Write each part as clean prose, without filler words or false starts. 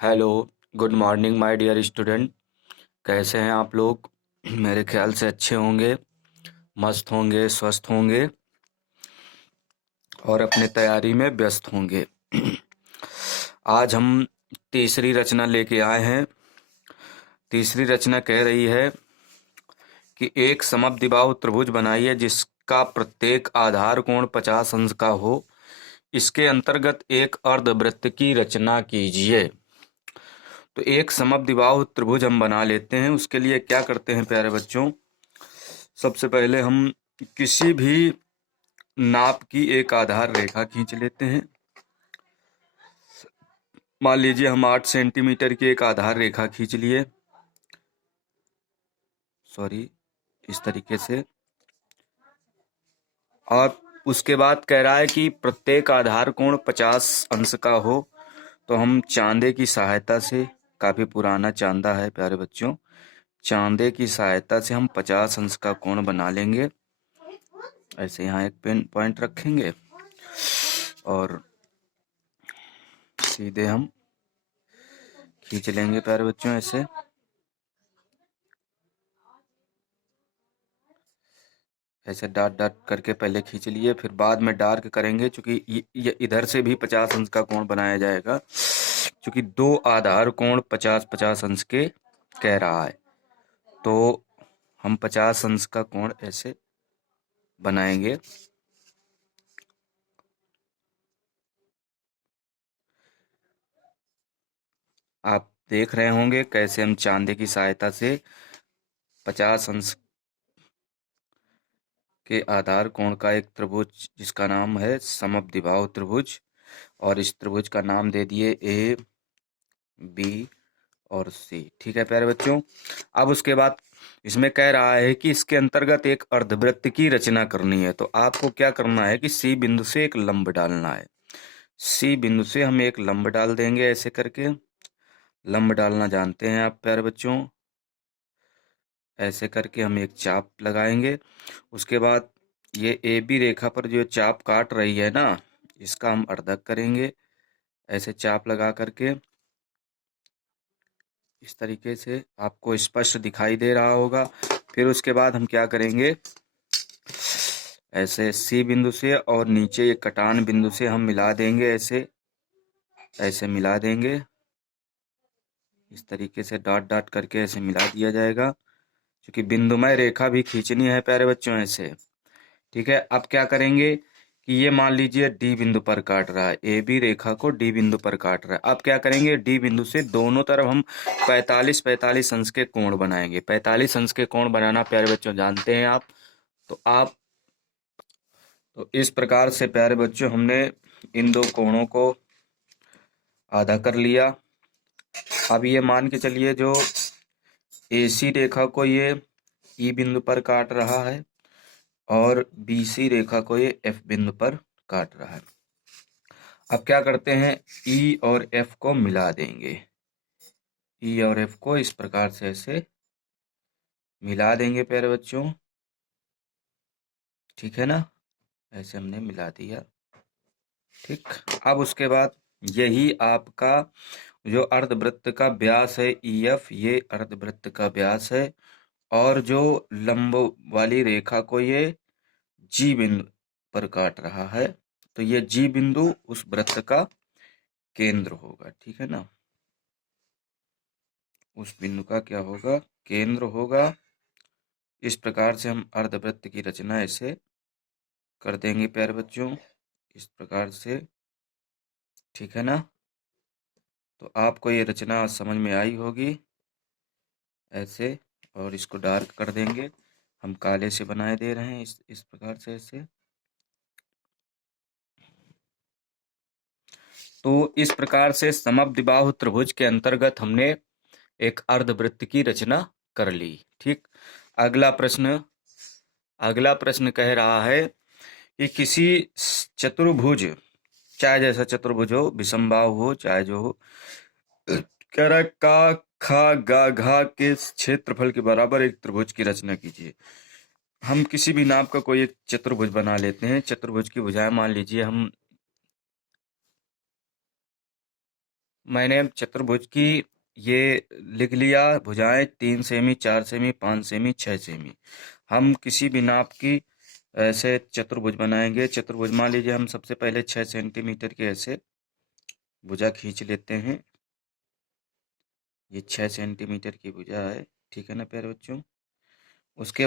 Hello, good morning my dear student. कैसे हैं आप लोग? मेरे ख्याल से अच्छे होंगे, मस्त होंगे, स्वस्थ होंगे और अपने तैयारी में व्यस्त होंगे। आज हम तीसरी रचना लेके आए हैं। तीसरी रचना कह रही है कि एक समद्विबाहु त्रिभुज बनाइए जिसका प्रत्येक आधार कोण 50 अंश का हो। इसके अंतर्गत एक अर्धवृत्त की रचना कीजिए। तो एक समद्विबाहु त्रिभुज हम बना लेते हैं। उसके लिए क्या करते हैं प्यारे बच्चों? सबसे पहले हम किसी भी नाप की एक आधार रेखा खींच लेते हैं। मान लीजिए हम 8 सेंटीमीटर की एक आधार रेखा खींच लिए। सॉरी, इस तरीके से। और उसके बाद कह रहा है कि प्रत्येक आधार कोण 50 अंश का हो। तो हम चांदे की सहायता से, काफी पुराना चांदा है प्यारे बच्चों, चांदे की सहायता से हम 50 अंश का कोण बना लेंगे। ऐसे यहाँ एक पेन पॉइंट रखेंगे और सीधे हम खींच लेंगे प्यारे बच्चों। ऐसे डॉट डॉट करके पहले खींच लिए, फिर बाद में डार्क करेंगे क्योंकि ये इधर से भी 50 अंश का कोण बनाया जाएगा, क्योंकि दो आधार कोण 50-50 अंश के कह रहा है। तो हम 50 अंश का कोण ऐसे बनाएंगे। आप देख रहे होंगे कैसे हम चांदे की सहायता से 50 अंश के आधार कोण का एक त्रिभुज, जिसका नाम है समद्विबाहु त्रिभुज, और इस त्रिभुज का नाम दे दिए ए, बी और सी। ठीक है प्यारे बच्चों। अब उसके बाद इसमें कह रहा है कि इसके अंतर्गत एक अर्धवृत्त की रचना करनी है। तो आपको क्या करना है कि सी बिंदु से एक लंब डालना है। सी बिंदु से हम एक लंब डाल देंगे ऐसे करके। लंब डालना जानते हैं आप प्यारे बच्चों। ऐसे करके हम एक चाप लगाएंगे। उसके बाद ये ए बी रेखा पर जो चाप काट रही है ना, इसका हम अर्धक करेंगे ऐसे चाप लगा करके। इस तरीके से आपको स्पष्ट दिखाई दे रहा होगा। फिर उसके बाद हम क्या करेंगे, ऐसे सी बिंदु से और नीचे ये कटान बिंदु से हम मिला देंगे। ऐसे ऐसे मिला देंगे। इस तरीके से डॉट डॉट करके ऐसे मिला दिया जाएगा, क्योंकि बिंदुमय रेखा भी खींचनी है प्यारे बच्चों ऐसे। ठीक है। अब क्या करेंगे कि ये मान लीजिए डी बिंदु पर काट रहा है, ए बी रेखा को डी बिंदु पर काट रहा है। अब क्या करेंगे, डी बिंदु से दोनों तरफ हम 45-45 अंश के कोण बनाएंगे। 45 अंश के कोण बनाना प्यारे बच्चों जानते हैं आप। तो आप तो इस प्रकार से प्यारे बच्चों हमने इन दो कोणों को आधा कर लिया। अब ये मान के चलिए जो AC रेखा को ये E बिंदु पर काट रहा है और BC रेखा को ये F बिंदु पर काट रहा है। अब क्या करते हैं, E और F को मिला देंगे। E और F को इस प्रकार से ऐसे मिला देंगे प्यारे बच्चों। ठीक है ना, ऐसे हमने मिला दिया। ठीक। अब उसके बाद यही आपका जो अर्धवृत्त का व्यास है EF, ये अर्धवृत्त का व्यास है। और जो लंब वाली रेखा को ये G बिंदु पर काट रहा है, तो ये G बिंदु उस वृत्त का केंद्र होगा। ठीक है ना, उस बिंदु का क्या होगा, केंद्र होगा। इस प्रकार से हम अर्धवृत्त की रचना ऐसे कर देंगे प्यारे बच्चों, इस प्रकार से। ठीक है ना, तो आपको ये रचना समझ में आई होगी ऐसे। और इसको डार्क कर देंगे, हम काले से बनाए दे रहे हैं इस प्रकार से ऐसे। तो इस प्रकार से समद्विबाहु त्रिभुज के अंतर्गत हमने एक अर्धवृत्त की रचना कर ली। ठीक। अगला प्रश्न अगला प्रश्न कह रहा है कि किसी चतुर्भुज, चाहे जैसा चतुर्भुज हो, विषमबाहु हो, चाहे जो हो, कह रहा है का खा गा घा के क्षेत्रफल के बराबर एक त्रिभुज की रचना कीजिए। हम किसी भी नाप का कोई एक चतुर्भुज बना लेते हैं। चतुर्भुज की भुजाएं मान मैंने चतुर्भुज की ये लिख लिया, भुजाएं 3 सेमी, 4 सेमी, 5 सेमी, 6 सेमी। हम किसी भी नाप की ऐसे चतुर्भुज बनाएंगे। चतुर्भुज मान लीजिए हम सबसे पहले 6 सेंटीमीटर के ऐसे भुजा खींच लेते हैं। ये 6 सेंटीमीटर की भुजा है, ठीक है ना प्यारे बच्चों। उसके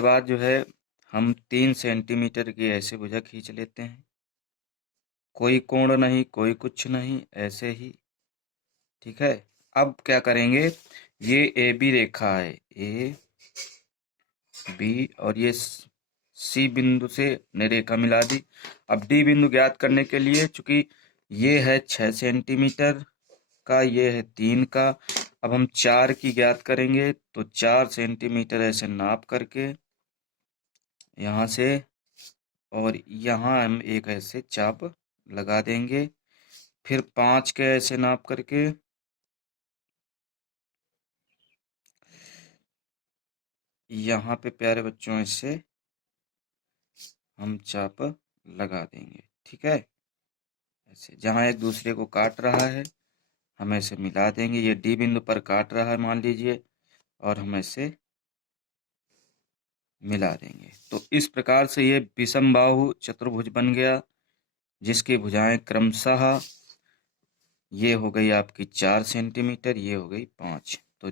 बाद जो है हम 3 सेंटीमीटर की ऐसे भुजा खींच लेते हैं। कोई कोण नहीं, कोई कुछ नहीं, ऐसे ही, ठीक है। अब क्या करेंगे, ये ए बी रेखा है, ए बी, और ये सी बिंदु से ने रेखा मिला दी। अब डी बिंदु ज्ञात करने के लिए, चूंकि ये है 6 सेंटीमीटर का, ये है 3 का, अब हम 4 की ज्ञात करेंगे। तो 4 सेंटीमीटर ऐसे नाप करके यहाँ से, और यहाँ हम एक ऐसे चाप लगा देंगे। फिर 5 के ऐसे नाप करके यहाँ पे प्यारे बच्चों ऐसे हम चाप लगा देंगे, ठीक है। ऐसे जहाँ एक दूसरे को काट रहा है हम ऐसे मिला देंगे। ये डी बिंदु पर काट रहा है मान लीजिए, और हम ऐसे मिला देंगे। तो इस प्रकार से ये विषमबाहु चतुर्भुज बन गया, जिसकी भुजाएं क्रमशः ये हो गई आपकी 4 सेंटीमीटर, ये हो गई 5। तो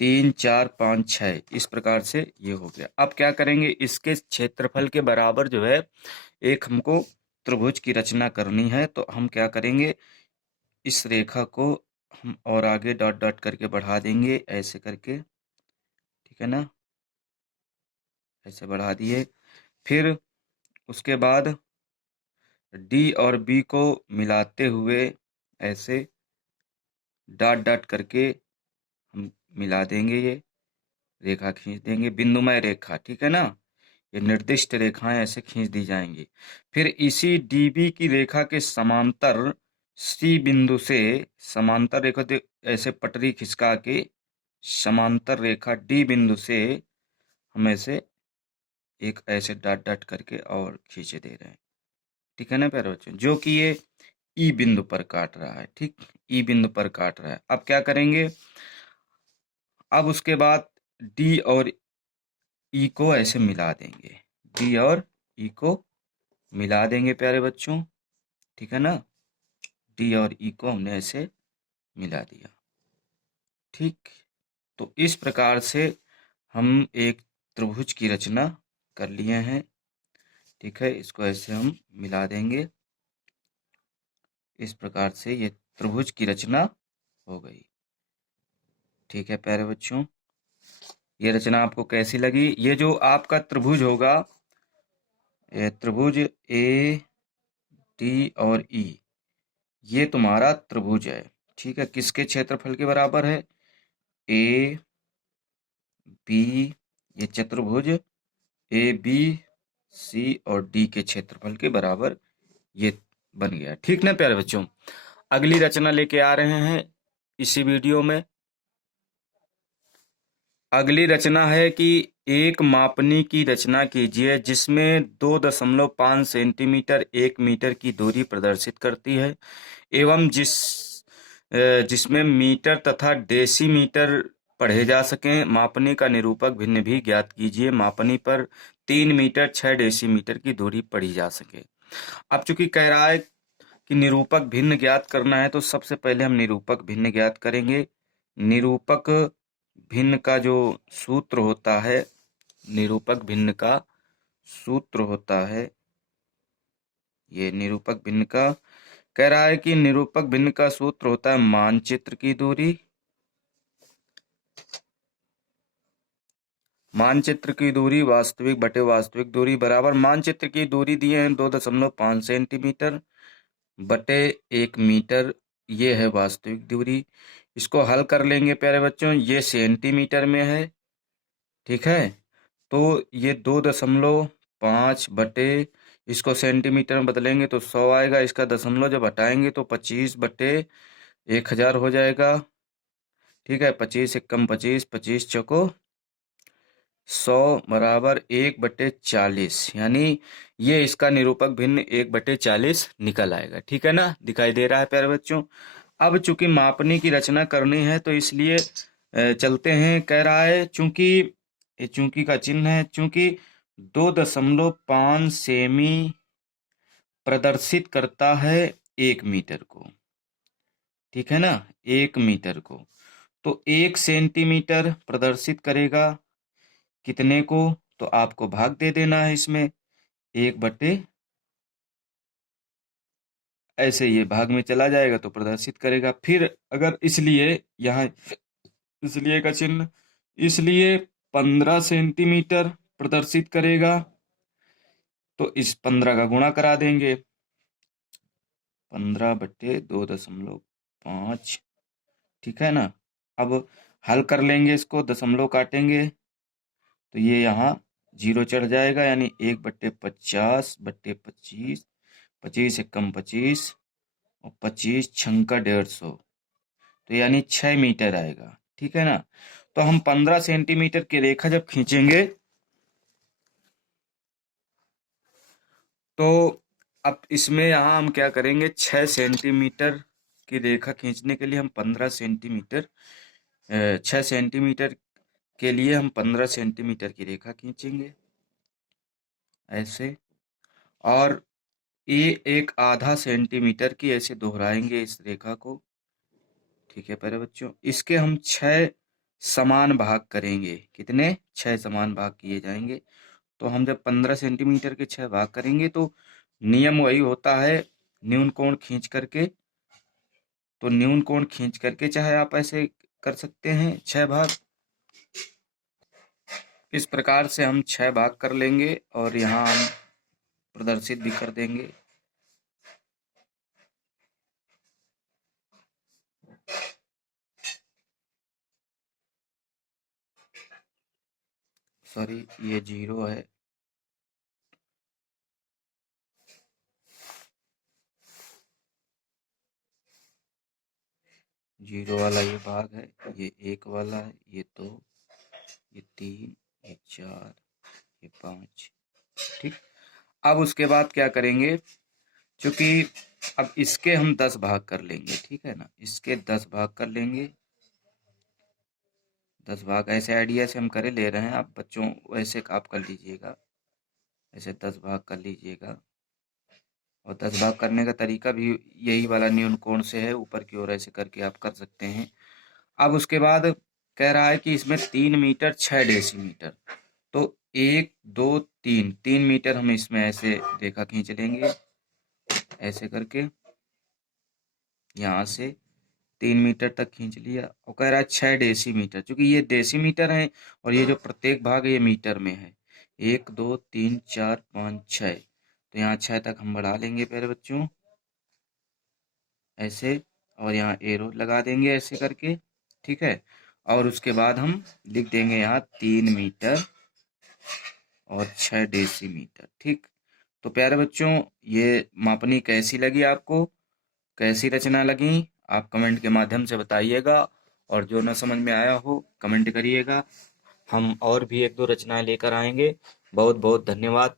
3, 4, 5, 6 इस प्रकार से ये हो गया। अब क्या करेंगे, इसके क्षेत्रफल के बराबर जो है एक हमको त्रिभुज की रचना करनी है। तो हम क्या करेंगे, इस रेखा को हम और आगे डॉट डॉट करके बढ़ा देंगे, ऐसे करके, ठीक है ना, ऐसे बढ़ा दिए। फिर उसके बाद डी और बी को मिलाते हुए ऐसे डॉट डॉट करके हम मिला देंगे, ये रेखा खींच देंगे, बिंदुमय रेखा, ठीक है ना। ये निर्दिष्ट रेखाएं ऐसे खींच दी जाएंगी। फिर इसी डीबी की रेखा के समांतर सी बिंदु से, समांतर रेखा ऐसे पटरी खिसका के समांतर रेखा डी बिंदु से हम ऐसे एक ऐसे डॉट डॉट करके और खींचे दे रहे हैं, ठीक है ना प्यारे बच्चों, जो कि ये ई बिंदु पर काट रहा है, ठीक, ई बिंदु पर काट रहा है। अब क्या करेंगे, अब उसके बाद डी और ई को ऐसे मिला देंगे, डी और ई को मिला देंगे प्यारे बच्चों, ठीक है ना। डी और ई को हमने ऐसे मिला दिया, ठीक। तो इस प्रकार से हम एक त्रिभुज की रचना कर लिए हैं, ठीक है। इसको ऐसे हम मिला देंगे, इस प्रकार से ये त्रिभुज की रचना हो गई, ठीक है प्यारे बच्चों। ये रचना आपको कैसी लगी। ये जो आपका त्रिभुज होगा, ये त्रिभुज ए डी और ई, ये तुम्हारा त्रिभुज है, ठीक है। किसके क्षेत्रफल के बराबर है, ए बी, ये चतुर्भुज ए बी सी और डी के क्षेत्रफल के बराबर ये बन गया, ठीक ना प्यारे बच्चों। अगली रचना लेके आ रहे हैं इसी वीडियो में। अगली रचना है कि एक मापनी की रचना कीजिए जिसमें 2.5 सेंटीमीटर 1 मीटर की दूरी प्रदर्शित करती है, एवं जिसमें मीटर तथा डेसीमीटर पढ़े जा सकें। मापनी का निरूपक भिन्न भी ज्ञात कीजिए। मापनी पर 3 मीटर 6 डेसीमीटर की दूरी पढ़ी जा सके। अब चूंकि कह रहा है कि निरूपक भिन्न ज्ञात करना है, तो सबसे पहले हम निरूपक भिन्न ज्ञात करेंगे। निरूपक भिन्न का जो सूत्र होता है, निरूपक भिन्न का सूत्र होता है, ये निरूपक भिन्न का कह रहा है कि निरूपक भिन्न का सूत्र होता है मानचित्र की दूरी, मानचित्र की दूरी वास्तविक बटे वास्तविक दूरी बराबर, मानचित्र की दूरी दिए हैं 2.5 सेंटीमीटर बटे 1 मीटर, ये है वास्तविक दूरी। इसको हल कर लेंगे प्यारे बच्चों, ये सेंटीमीटर में है, ठीक है। तो ये 2.5 बटे, इसको सेंटीमीटर में बदलेंगे तो 100 आएगा। इसका दशमलव जब हटाएंगे तो 25 बटे 1000 हो जाएगा, ठीक है। 25 एकम 25, 25 चौको 100 बराबर 1/40, यानी ये इसका निरूपक भिन्न 1/40 निकल आएगा। ठीक है ना, दिखाई दे रहा है प्यारे बच्चों। अब चूंकि मापनी की रचना करनी है तो इसलिए चलते हैं। कह रहा है चूंकि, ये चूंकि का चिन्ह है, चूंकि 2.5 सेमी प्रदर्शित करता है 1 मीटर को। ठीक है ना, 1 मीटर को, तो 1 सेंटीमीटर प्रदर्शित करेगा कितने को, तो आपको भाग दे देना है इसमें 1/, ऐसे ये भाग में चला जाएगा तो प्रदर्शित करेगा। फिर अगर इसलिए यहाँ इसलिए का चिन्ह, इसलिए 15 सेंटीमीटर प्रदर्शित करेगा, तो इस 15 का गुणा करा देंगे, 15/2.5। ठीक है ना, अब हल कर लेंगे इसको, दशमलव काटेंगे तो ये यहाँ 0 चढ़ जाएगा, यानी 1/50/25, 25 एकम 25 और 25 छंका 150, तो यानी 6 मीटर आएगा। ठीक है ना, तो हम 15 सेंटीमीटर की रेखा जब खींचेंगे तो अब इसमें यहाँ हम क्या करेंगे, 6 सेंटीमीटर की रेखा खींचने के लिए हम 15 सेंटीमीटर 6 सेंटीमीटर के लिए हम 15 सेंटीमीटर की रेखा खींचेंगे ऐसे, और ये एक आधा सेंटीमीटर की ऐसे दोहराएंगे इस रेखा को। ठीक है प्यारे बच्चों, इसके हम 6 समान भाग करेंगे। कितने, 6 समान भाग किए जाएंगे। तो हम जब 15 सेंटीमीटर के 6 भाग करेंगे तो नियम वही होता है, न्यून कोण खींच करके, तो न्यून कोण खींच करके चाहे आप ऐसे कर सकते हैं 6 भाग। इस प्रकार से हम 6 भाग कर लेंगे और यहाँ हम प्रदर्शित भी कर देंगे। सॉरी, ये 0 है, जीरो वाला ये भाग है, ये 1 वाला है, ये 2, ये 3, ये 4, ये 5। ठीक, अब उसके बाद क्या करेंगे, क्योंकि अब इसके हम 10 भाग कर लेंगे। ठीक है ना, इसके 10 भाग कर लेंगे, 10 भाग ऐसे आइडिया से हम करे ले रहे हैं, आप बच्चों वैसे आप कर लीजिएगा, ऐसे 10 भाग कर लीजिएगा। और 10 भाग करने का तरीका भी यही वाला न्यून कोण से है, ऊपर की ओर ऐसे करके आप कर सकते हैं। अब उसके बाद कह रहा है कि इसमें 3 मीटर 6 डेसीमीटर, तो 1 2 3 3 मीटर हम इसमें ऐसे रेखा खींच लेंगे ऐसे करके, यहाँ से 3 मीटर तक खींच लिया। और कह रहा है 6 डेसीमीटर, क्योंकि ये डेसीमीटर है और ये जो प्रत्येक भाग है ये मीटर में है। 1 2 3 4 5 6, तो यहाँ 6 तक हम बढ़ा लेंगे प्यारे बच्चों ऐसे, और यहाँ एरो लगा देंगे ऐसे करके। ठीक है, और उसके बाद हम लिख देंगे यहाँ 3 मीटर और 6 डेसीमीटर। ठीक, तो प्यारे बच्चों ये मापनी कैसी लगी आपको, कैसी रचना लगी, आप कमेंट के माध्यम से बताइएगा, और जो न समझ में आया हो कमेंट करिएगा। हम और भी 1 2 रचनाएं लेकर आएंगे। बहुत बहुत धन्यवाद,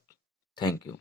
थैंक यू।